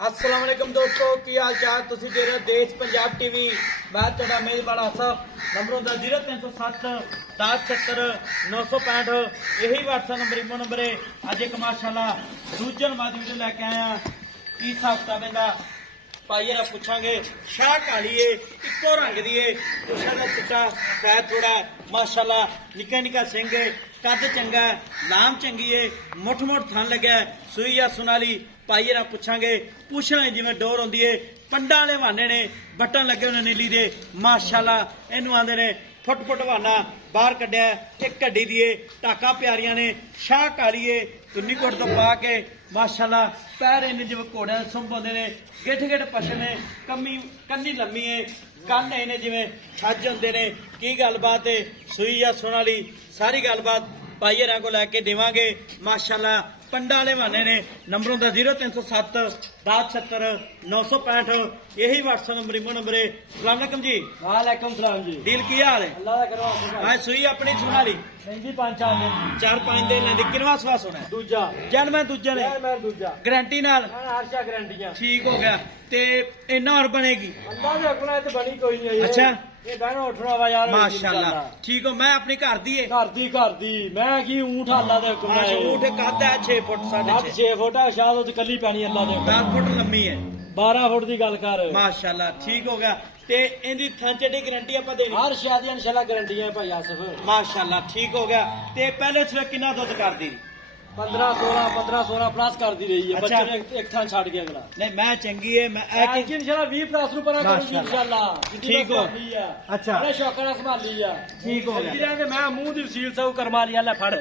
अस्सलाम वालेकुम दोस्तों की हाल चाल तुसी देख रहे हो देश पंजाब टीवी मैं तुहाडा मेजबान आसफ नंबर होंदा 0307 1076 965 यही व्हाट्सएप नंबर इमो नंबर है। अज एक माशाल्लाह दूजन बाद वीडियो लैके आया की हिसाब किताब इहदा भाई जरा पूछांगे शाह काली है इको रंग दी है कुछा का चिट्टा खैर थोड़ा माशाल्लाह निक्का निक्का सिंह है कद चंगा है लाम चंगी है मुठ मुठ थन लग्या सूई या सुनाली भाई जरा पूछांगे पूछना जिवें डोर होंदी है पंडा वाले बहाने ने बटन लगे उन्हें नीली दे माशाल्लाह इनू आंदे ने फुट फुट बहाना बाहर कड्या एक घड्डी दी टाका प्यारियां ने शाह काली है तुन्नी कोट तो पा के माशाल्लाह पैर इन जिवें घोड़े सुंभ होंदे ने गिठ गिठ पछे ने कन्नी लम्मी है कन्न इन्हें जिवें छज होंदे ने की गलबात है सूई या सुन वाली सारी गलबात भाई हरां को लैके देवांगे माशाल्लाह पंडा वाले बहाने ने नंबर होंदा 0307 1076 965 यही व्हाट्सएप नंबर इमो नंबर है। सलाम अलैकुम जी। वालेकुम सलाम जी। डील की हाल है? अल्लाह दा करो आज सूई अपनी सुनाली जी 5-4 दिन 4-5 दिन लेंदी किनवा सवा सुना दूजा जन मैं दूजे ने मैं दूजा गारंटी नाल हरशा गारंटियां ठीक हो गया ते इन्ना और बनेगी अल्लाह दे हुक्म नाल ते बनी कोई नहीं अच्छा ये बहनो उठना वा यार माशाल्लाह ठीक हो मैं अपनी घर दी है घर दी मैं की ऊंट अल्लाह दे हुक्म नाल ऊंट कद है 6 फुट 6.5 6 फुट है शायद ਉਹ ਕੱਲੀ ਪੈਣੀ ਅੱਲਾ ਦੇ 10 फुट लंबी है 12 फुट ਦੀ ਗੱਲ ਕਰ माशाल्लाह ठीक हो गया ते इनदी थंचड़ी गारंटी आपा देनी हर शादी इंशाल्लाह गारंटी है भाई आसफ माशाल्लाह ठीक हो गया ते पहले से कितना दुध कर दी 15-16 प्लस कर दी रही है अच्छा। बच्चे ने एक थान छड़ गया अगला नहीं मैं चंगी है मैं कि इंशाल्लाह 20 प्लस नु परा करूंगी इंशाल्लाह ठीक हो अच्छा बड़े शौक ਨਾਲ ਸੰਭਾਲੀ ਆ ठीक हो गया ਜਿਹਾਂ ਮੈਂ ਮੂੰਹ ਦੀ ਵਸੀਲ ਸਭ ਕਰਮਾ ਲਿਆ ਲੈ ਫੜ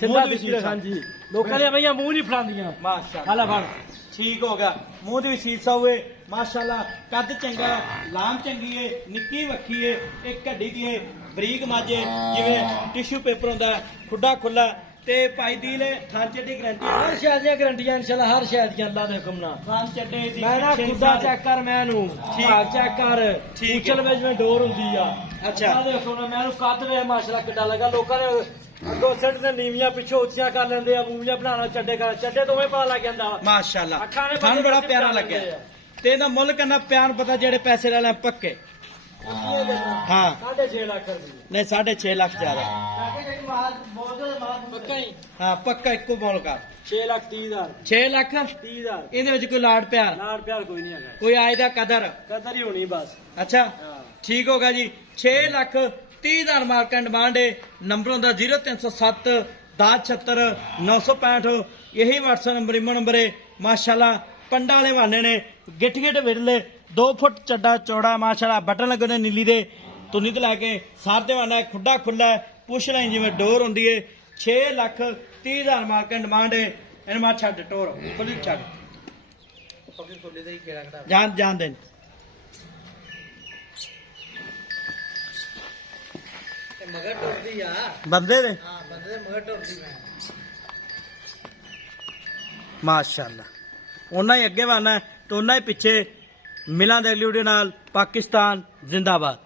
ਸਿੱਧਾ ਵਸੀਲ ਹਾਂਜੀ ਲੋਕਾਂ ਦੀਆਂ ਭਈਆਂ ਮੂੰਹ ਨਹੀਂ ਫੜਾਉਂਦੀਆਂ माशाल्लाह ਹਾਲਾ ਫੜ ठीक हो गया मुंह दी सीसा हुए माशाल्लाह कद चंगा लाम चंगी है निक्की वक्खी है एक घड्डी दी है बरीक माजे जिवें टिश्यू पेपर होंदा खुड्डा खुला ते भाई दील थान चड्डी गारंटी हर शहर ਦੀਆਂ ਗਰੰਟੀਆਂ ਇਨਸ਼ਾਅੱਲਾ ਹਰ ਸ਼ਹਿਰ ਦੀਆਂ ਅੱਲਾ ਦੇ ਹੁਕਮ ਨਾਲ थान चड्डे दी ਮੈਂ ਨਾ ਖੁੱਡਾ ਚੈੱਕ ਕਰ ਮੈਨੂੰ ਭਾਗ ਚੈੱਕ ਕਰ ਠੀਕ ਉਚਲ ਵਿੱਚ ਮੈਂ ਡੋਰ ਹੁੰਦੀ ਆ ਅੱਛਾ। ਅੱਲਾ ਦੇ ਹੁਕਮ ਨਾਲ ਮੈਨੂੰ ਕੱਦ ਵੇ ਮਾਸ਼ਾਅੱਲਾ ਕਿੱਡਾ ਲੱਗਾ ਲੋਕਾਂ ਨੇ ਅੱਗੋਂ ਸਿੱਟ ਨੇ ਨੀਵੀਆਂ ਪਿੱਛੋਂ ਉੱਚੀਆਂ ਕਰ ਲੈਂਦੇ ਆ ਮੂਵੀਆਂ ਬਣਾਉਣਾ ਚੱਡੇ ਤੋਂ ਹੀ ਪਤਾ ਲੱਗ ਜਾਂਦਾ माशाल्लाह ਅੱਖਾਂ ਨੇ थान बड़ा ਬੰਦੇ प्यारा ਲੱਗੇ लग्या ते इहदा मुल करना प्यार पता जेड़े पैसे ले ले पक्के हाँ 6.5 ਲੱਖ ਰੁਪਏ नहीं 6.5 लाख ज्यादा ਪੱਕਾ ਹੀ हाँ पक्का इको मुल कर 6 ਲੱਖ 30 ਹਜ਼ਾਰ 6 लाख 30 ਹਜ਼ਾਰ ਇਹਦੇ ਵਿੱਚ ਕੋਈ ਲਾੜ ਪਿਆਰ ਲਾੜ ਪਿਆਰ ਕੋਈ ਨਹੀਂ ਹੈਗਾ ਕੋਈ ਆਏ ਦਾ ਕਦਰ ਕਦਰ ਹੀ ਹੋਣੀ ਬਸ ਅੱਛਾ ਹਾਂ ਠੀਕ ਹੋ ਗਿਆ ਜੀ 6 ਲੱਖ 30 ਹਜ਼ਾਰ ਮਾਰਕਾ ਡਿਮਾਂਡ ਹੈ ਨੰਬਰ ਹੁੰਦਾ 0307 1076 965 यही व्हाट्सएप नंबर इमो नंबर है माशाल्लाह पंडा वाले बहाने ने गिट गिट विरले 2 फुट चड्डा चौड़ा माशाल्लाह बटन लगे ने नीली दे तुनी तो लैके सार दे बहाना खुड्डा खुला पुछ लाइन जिवें डोर होंदी है 6 ਲੱਖ 30 ਹਜ਼ਾਰ मार्केट डिमांड है इन मार छड़ टोर खुली छड़ जान जान दे ਮਗਰ ਟੁੱਟਦੀ ਆ बंदे दे ਹਾਂ ਬੰਦੇ ਦੇ ਮਗਰ ਟੁੱਟਦੀ ਮੈਂ माशाल्लाह ਉਹਨਾਂ ਹੀ ਅੱਗੇ ਵਾਣਾ ਤੇ ਉਹਨਾਂ ਹੀ ਪਿੱਛੇ ਮਿਲਾਂ ਦੇ ਅਗਲੀ ਵੀਡੀਓ ਨਾਲ ਪਾਕਿਸਤਾਨ ਜ਼ਿੰਦਾਬਾਦ।